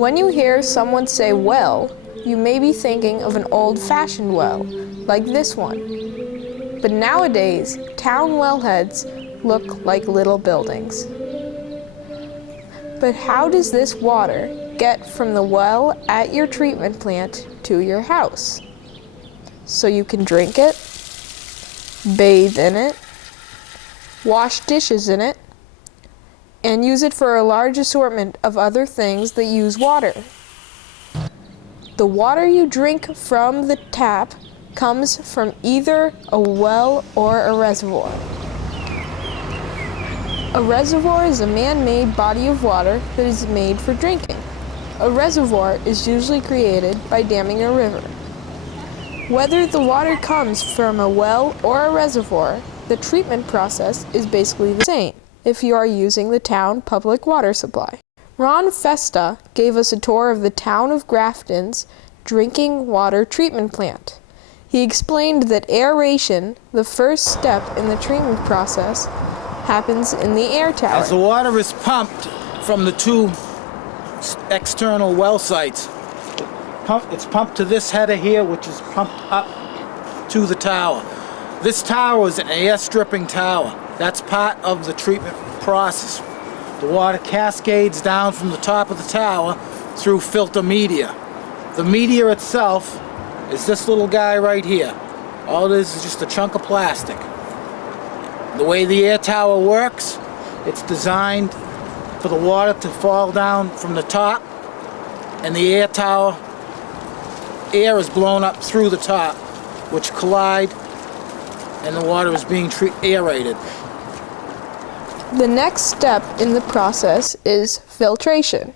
When you hear someone say well, you may be thinking of an old-fashioned well, like this one. But nowadays, town wellheads look like little buildings. But how does this water get from the well at your treatment plant to your house? So you can drink it, bathe in it, wash dishes in it, and use it for a large assortment of other things that use water. The water you drink from the tap comes from either a well or a reservoir. A reservoir is a man-made body of water that is made for drinking. A reservoir is usually created by damming a river. Whether the water comes from a well or a reservoir, the treatment process is basically the same if you are using the town public water supply. Ron Festa gave us a tour of the town of Grafton's drinking water treatment plant. He explained that aeration, the first step in the treatment process, happens in the air tower. As the water is pumped from the two external well sites, it's pumped to this header here, which is pumped up to the tower. This tower is an air stripping tower. That's part of the treatment process. The water cascades down from the top of the tower through filter media. The media itself is this little guy right here. All it is just a chunk of plastic. The way the air tower works, it's designed for the water to fall down from the top, and the air tower, air is blown up through the top, which collide, and the water is being aerated. The next step in the process is filtration.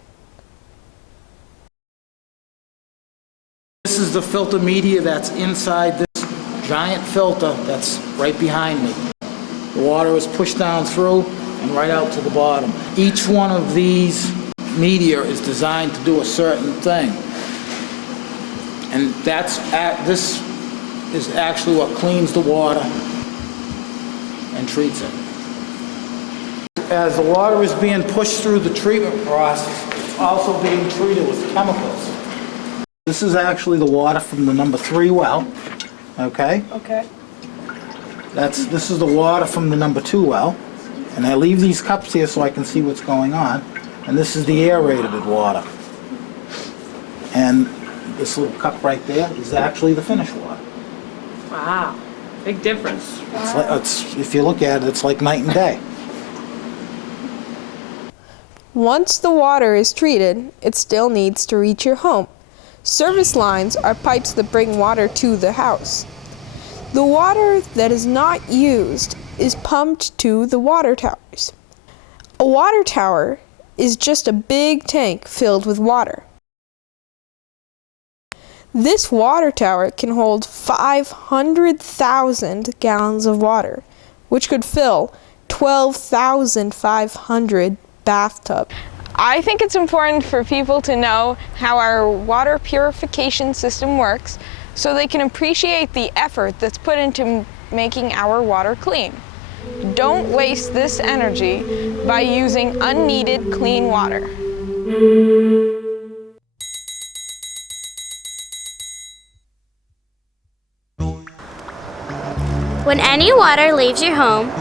This is the filter media that's inside this giant filter that's right behind me. The water is pushed down through and right out to the bottom. Each one of these media is designed to do a certain thing. And this is actually what cleans the water and treats it. As the water is being pushed through the treatment process, it's also being treated with chemicals. This is actually the water from the number 3 well, okay? Okay. This is the water from the number 2 well, and I leave these cups here so I can see what's going on. And this is the aerated water. And this little cup right there is actually the finished water. Wow, big difference. If you look at it, it's like night and day. Once the water is treated, it still needs to reach your home. Service lines are pipes that bring water to the house. The water that is not used is pumped to the water towers. A water tower is just a big tank filled with water. This water tower can hold 500,000 gallons of water, which could fill 12,500 bathtubs. I think it's important for people to know how our water purification system works so they can appreciate the effort that's put into making our water clean. Don't waste this energy by using unneeded clean water. When any water leaves your home,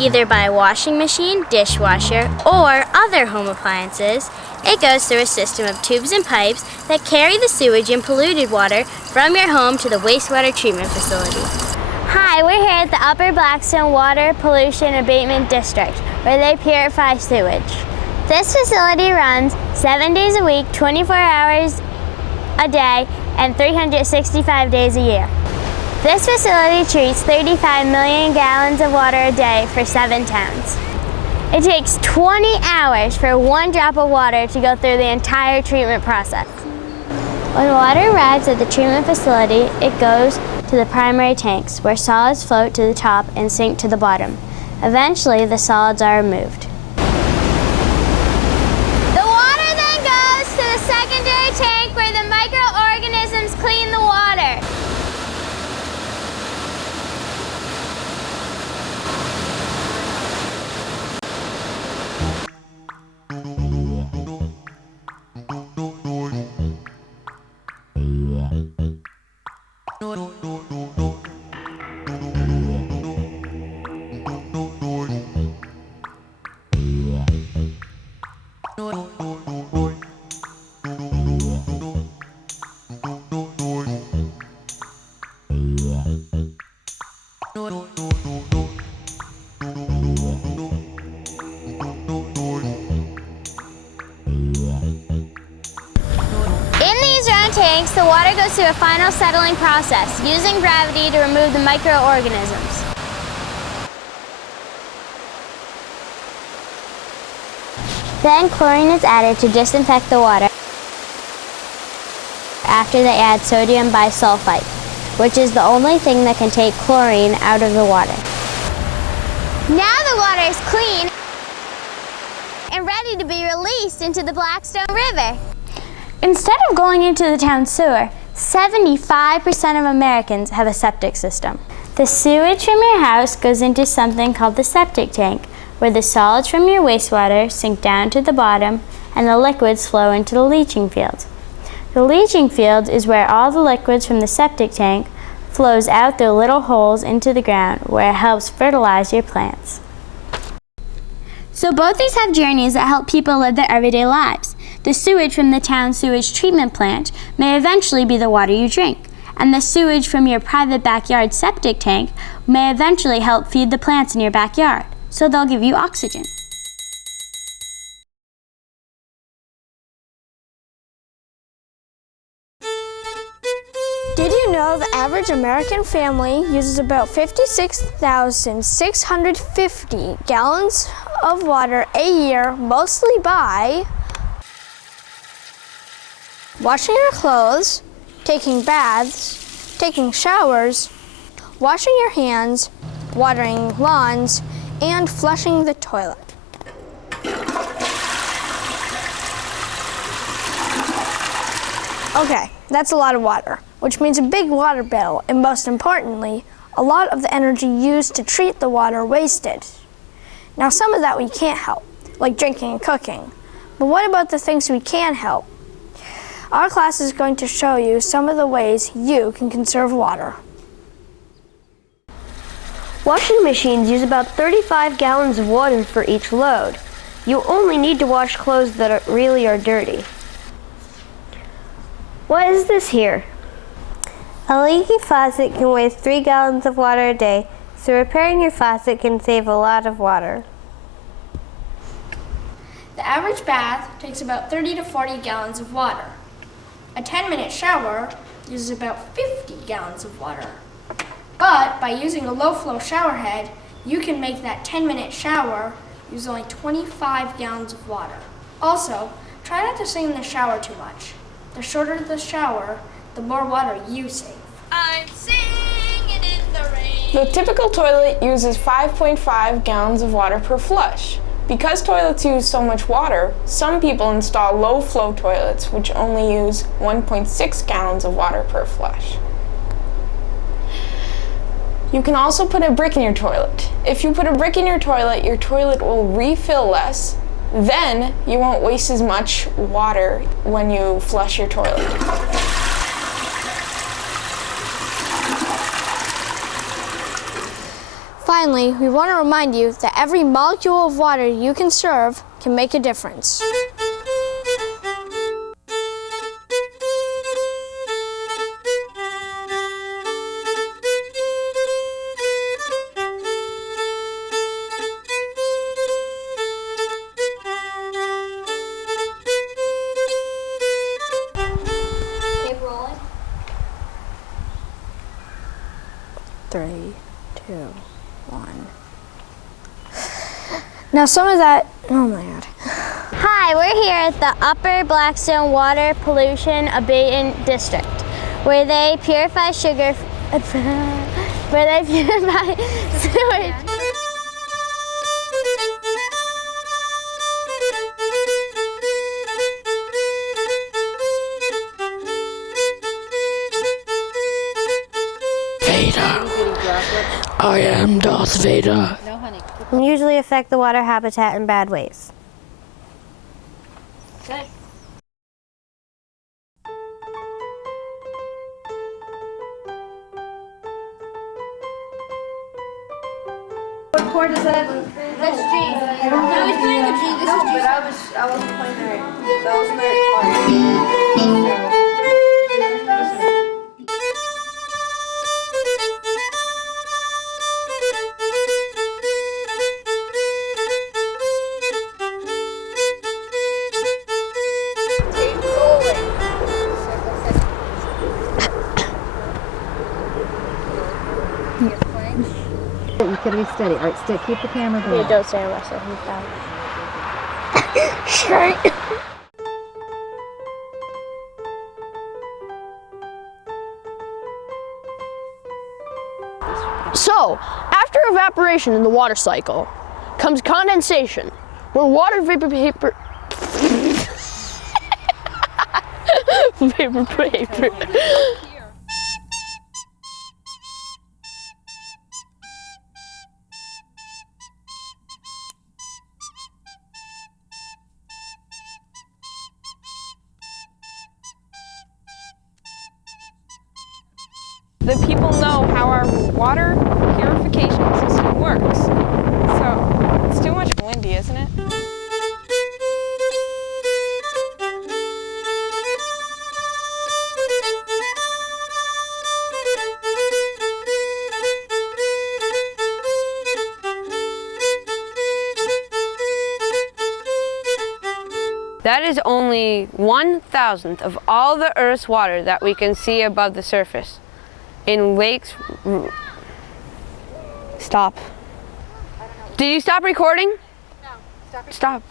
either by a washing machine, dishwasher, or other home appliances, it goes through a system of tubes and pipes that carry the sewage and polluted water from your home to the wastewater treatment facility. Hi, we're here at the Upper Blackstone Water Pollution Abatement District, where they purify sewage. This facility runs 7 days a week, 24 hours a day, and 365 days a year. This facility treats 35 million gallons of water a day for 7 towns. It takes 20 hours for 1 drop of water to go through the entire treatment process. When water arrives at the treatment facility, it goes to the primary tanks, where solids float to the top and sink to the bottom. Eventually, the solids are removed. The water then goes to the secondary tank, where the microorganisms clean the water. tanks, the water goes through a final settling process, using gravity to remove the microorganisms. Then chlorine is added to disinfect the water after they add sodium bisulfite, which is the only thing that can take chlorine out of the water. Now the water is clean and ready to be released into the Blackstone River. Instead of going into the town sewer, 75% of Americans have a septic system. The sewage from your house goes into something called the septic tank, where the solids from your wastewater sink down to the bottom and the liquids flow into the leaching field. The leaching field is where all the liquids from the septic tank flows out through little holes into the ground, where it helps fertilize your plants. So both these have journeys that help people live their everyday lives. The sewage from the town sewage treatment plant may eventually be the water you drink, and the sewage from your private backyard septic tank may eventually help feed the plants in your backyard, so they'll give you oxygen. Did you know the average American family uses about 56,650 gallons of water a year, mostly by washing your clothes, taking baths, taking showers, washing your hands, watering lawns, and flushing the toilet. Okay, that's a lot of water, which means a big water bill, and most importantly, a lot of the energy used to treat the water wasted. Now, some of that we can't help, like drinking and cooking. But what about the things we can help? Our class is going to show you some of the ways you can conserve water. Washing machines use about 35 gallons of water for each load. You only need to wash clothes that really are dirty. What is this here? A leaky faucet can waste 3 gallons of water a day, so repairing your faucet can save a lot of water. The average bath takes about 30 to 40 gallons of water. A 10-minute shower uses about 50 gallons of water. But by using a low-flow shower head, you can make that 10-minute shower use only 25 gallons of water. Also, try not to sing in the shower too much. The shorter the shower, the more water you save. I'm singing in the rain. The typical toilet uses 5.5 gallons of water per flush. Because toilets use so much water, some people install low-flow toilets which only use 1.6 gallons of water per flush. You can also put a brick in your toilet. If you put a brick in your toilet will refill less. Then you won't waste as much water when you flush your toilet. Finally, we want to remind you that every molecule of water you conserve can make a difference. Three, two, one. Now some of that, oh my God. Hi, we're here at the Upper Blackstone Water Pollution Abatement District, where they purify sugar, where they purify sewage. I am Darth Vader. And usually affect the water habitat in bad ways. What chord is that? That's G. No, he's playing a G. This is G. But I wasn't playing the right. That was my chord. gotta be steady. All right, stick. Keep the camera going. Yeah, don't stare at Russell. He's down. So, after evaporation in the water cycle comes condensation, where water vapor vapor. The people know how our water purification system works. So, it's too much windy, isn't it? That is only 1,000th of all the Earth's water that we can see above the surface. In lakes... Stop. Did you stop recording? No. Stop.